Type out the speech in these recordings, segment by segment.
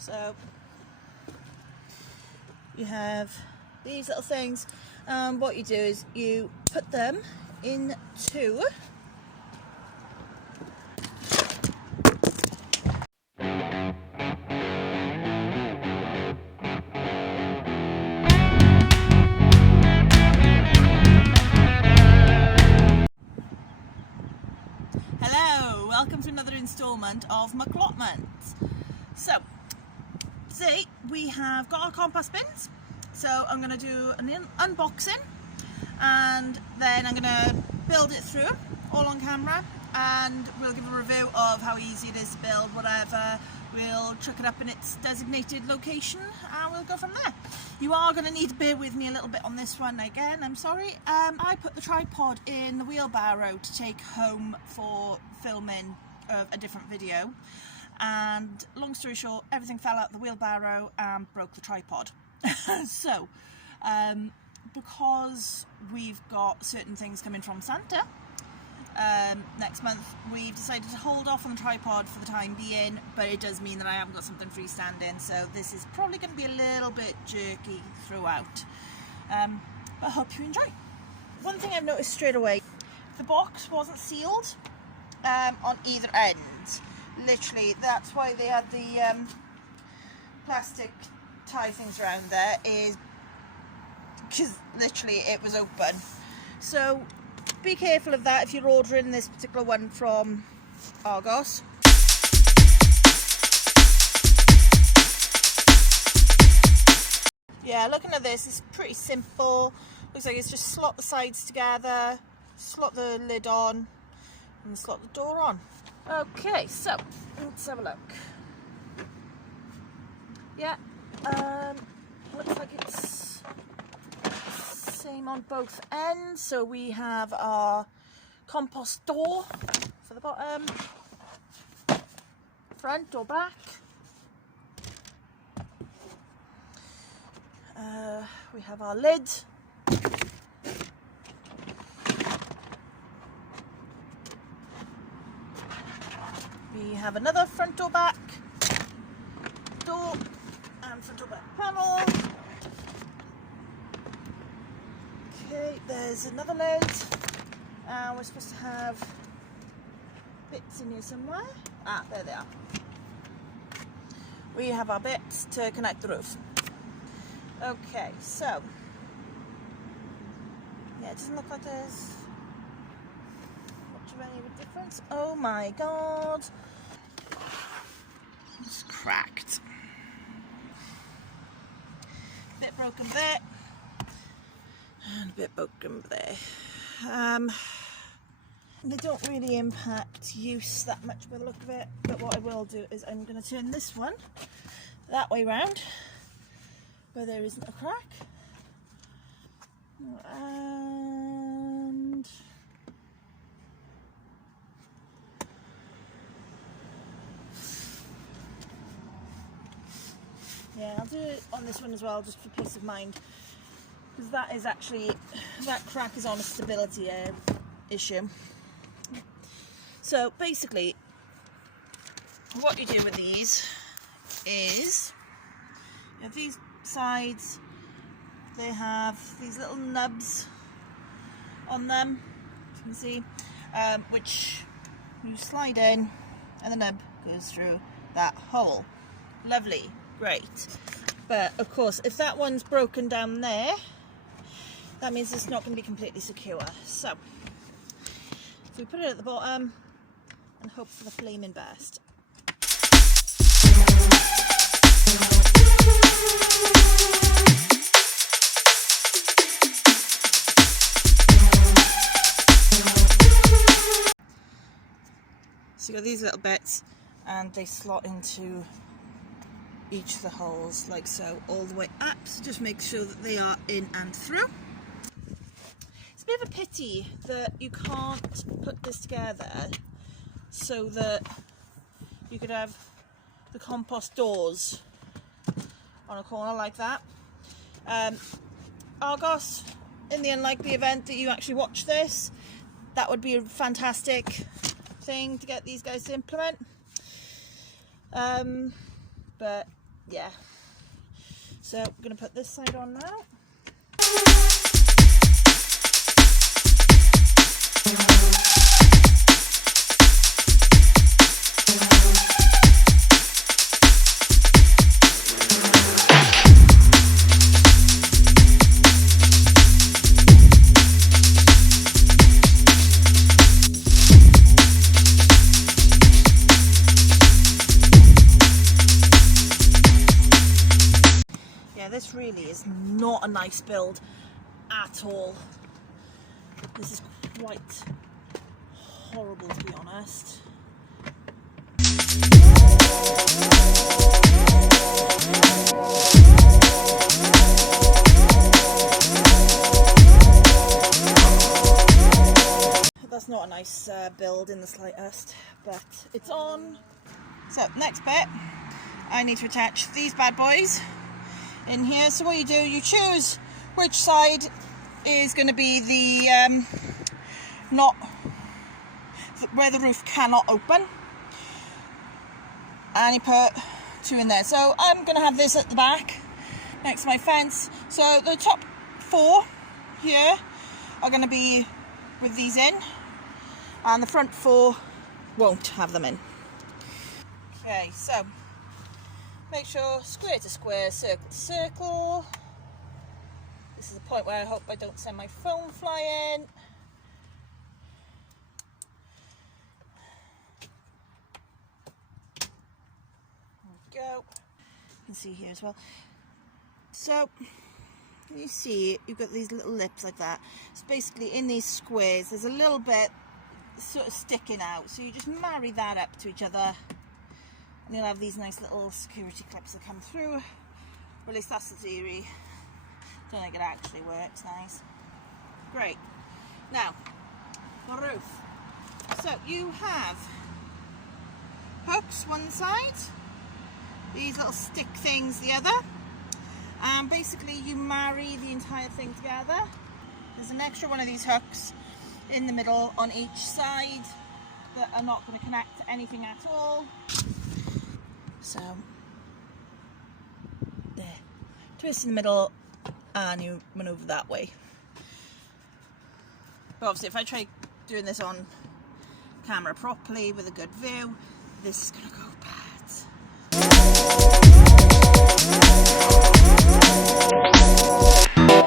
So you have these little things. What you do is you put them into welcome to another instalment of McLotmans. So today we have got our compost bins, so I'm going to do an unboxing and then I'm going to build it through all on camera, and we'll give a review of how easy it is to build, whatever. We'll chuck it up in its designated location and we'll go from there. You are going to need to bear with me a little bit on this one again, I'm sorry. I put the tripod in the wheelbarrow to take home for filming of a different video, and long story short, everything fell out the wheelbarrow and broke the tripod. So because we've got certain things coming from Santa next month, we've decided to hold off on the tripod for the time being, but it does mean that I haven't got something freestanding, so this is probably going to be a little bit jerky throughout, but I hope you enjoy. One thing I've noticed straight away, the box wasn't sealed on either end. Literally, that's why they had the plastic tie things around there, is because literally it was open. So be careful of that if you're ordering this particular one from Argos. Yeah, looking at this, it's pretty simple. Looks like it's just slot the sides together, slot the lid on, and slot the door on. Okay, so let's have a look. Yeah, looks like it's same on both ends. So we have our compost door for the bottom, front or back. We have our lid. We have another front door back door and front door back panel. Okay, there's another lid, and we're supposed to have bits in here somewhere. Ah, there they are. We have our bits to connect the roof. Okay, so yeah, it doesn't look like there's much of any of a difference. Oh my god, it's cracked. Bit broken there, and a bit broken there. They don't really impact use that much by the look of it, but what I will do is I'm going to turn this one that way round where there isn't a crack, and yeah, I'll do it on this one as well, just for peace of mind, because that is actually, that crack is on a stability issue. So basically what you do with these is, you have these sides, they have these little nubs on them, as you can see, which you slide in and the nub goes through that hole. Lovely, great. But of course, if that one's broken down there, that means it's not going to be completely secure. So we put it at the bottom and hope for the flaming best. So you've got these little bits, and they slot into each of the holes like so, all the way up, so just make sure that they are in and through. It's a bit of a pity that you can't put this together so that you could have the compost doors on a corner like that. Argos, in the unlikely event that you actually watch this, that would be a fantastic thing to get these guys to implement. But yeah. So I'm going to put this side on now. This really is not a nice build at all. This is quite horrible, to be honest. That's not a nice build in the slightest, but it's on. So next bit, I need to attach these bad boys in here. So what you do, you choose which side is going to be the where the roof cannot open, and you put 2 in there. So I'm going to have this at the back next to my fence. So the top 4 here are going to be with these in, and the front 4 won't have them in. Okay, so make sure square to square, circle to circle. This is the point where I hope I don't send my phone flying. There we go. You can see here as well. So you see you've got these little lips like that. So basically in these squares there's a little bit sort of sticking out. So you just marry that up to each other. And you'll have these nice little security clips that come through. Or at least that's the theory. Don't think it actually works nice. Great. Now, the roof. So you have hooks one side, these little stick things the other, and basically you marry the entire thing together. There's an extra one of these hooks in the middle on each side that are not going to connect to anything at all. So there, twist in the middle and you manoeuvre that way. But obviously if I try doing this on camera properly with a good view, this is going to go bad.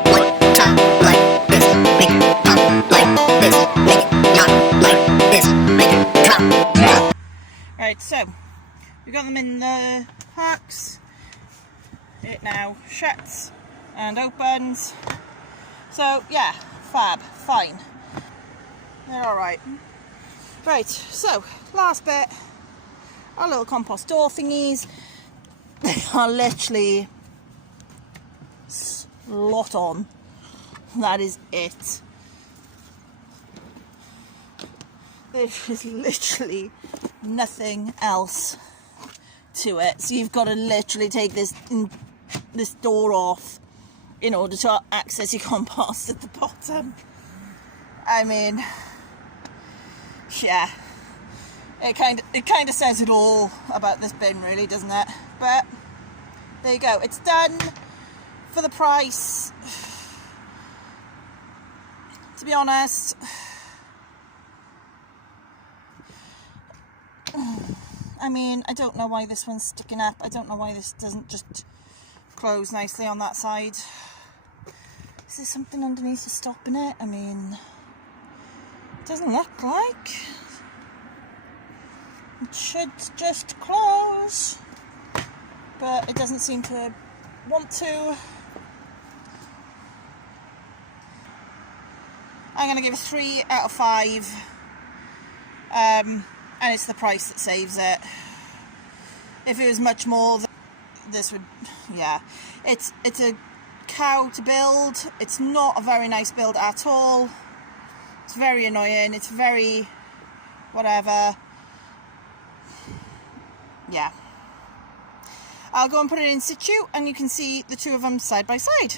One time like this, make it pop like this, make it not like this, make it drop. Right, so we've got them in the hooks. It now shuts and opens. So yeah, fab, fine. They're alright. Right, so last bit, our little compost door thingies. They are literally slot on. That is it. There is literally nothing else to it. So you've got to literally take this door off in order to access your compost at the bottom. I mean, yeah, it kind of says it all about this bin, really, doesn't it? But there you go, it's done for the price. To be honest, I mean, I don't know why this one's sticking up. I don't know why this doesn't just close nicely on that side. Is there something underneath that's stopping it? I mean, it doesn't look like. It should just close, but it doesn't seem to want to. I'm going to give it 3 out of 5, and it's the price that saves it. If it was much more, this would, yeah. It's a cow to build. It's not a very nice build at all. It's very annoying. It's very whatever. Yeah. I'll go and put it in situ and you can see the two of them side by side.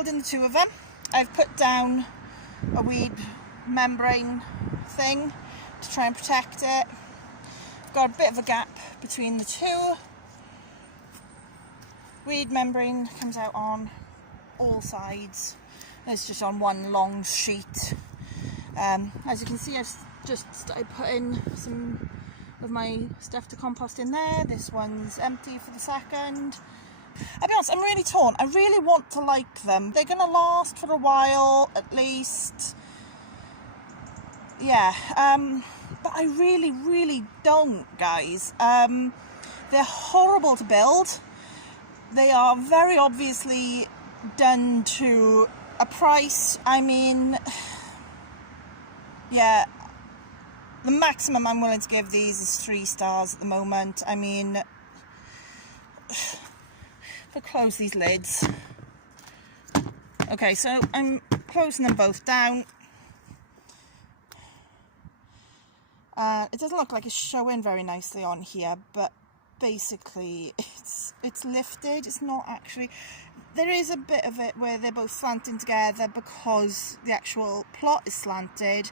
building the two of them. I've put down a weed membrane thing to try and protect it. I've got a bit of a gap between the two. Weed membrane comes out on all sides. It's just on one long sheet. As you can see, I've just started putting some of my stuff to compost in there. This one's empty for the second. I'll be honest, I'm really torn. I really want to like them. They're going to last for a while, at least. Yeah, but I really don't, guys. They're horrible to build. They are very obviously done to a price. I mean, yeah, the maximum I'm willing to give these is 3 stars at the moment. I mean, if I close these lids. Okay, so I'm closing them both down. It doesn't look like it's showing very nicely on here, but basically it's lifted. It's not actually, there is a bit of it where they're both slanting together because the actual plot is slanted.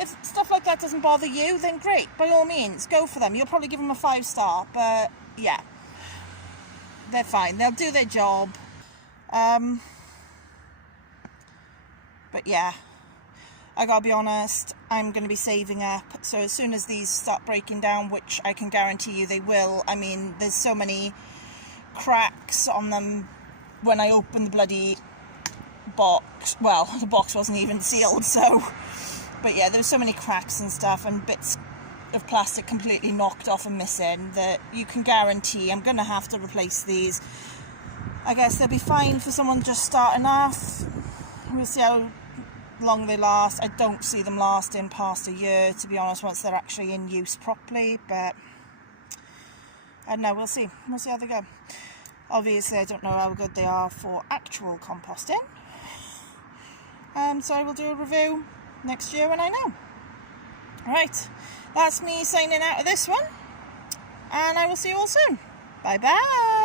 If stuff like that doesn't bother you, then great, by all means, go for them. You'll probably give them a 5-star, but yeah, they're fine. They'll do their job. But yeah, I gotta be honest, I'm going to be saving up, so as soon as these start breaking down, which I can guarantee you they will, I mean, there's so many cracks on them when I opened the bloody box. Well, the box wasn't even sealed, so, but yeah, there were so many cracks and stuff, and bits of plastic completely knocked off and missing, that you can guarantee I'm going to have to replace these. I guess they'll be fine for someone just starting off. We'll see how long they last. I don't see them lasting past a year, to be honest, once they're actually in use properly, but I don't know, we'll see how they go. Obviously I don't know how good they are for actual composting, so I will do a review next year when I know. Right, that's me signing out of this one, and I will see you all soon. Bye bye.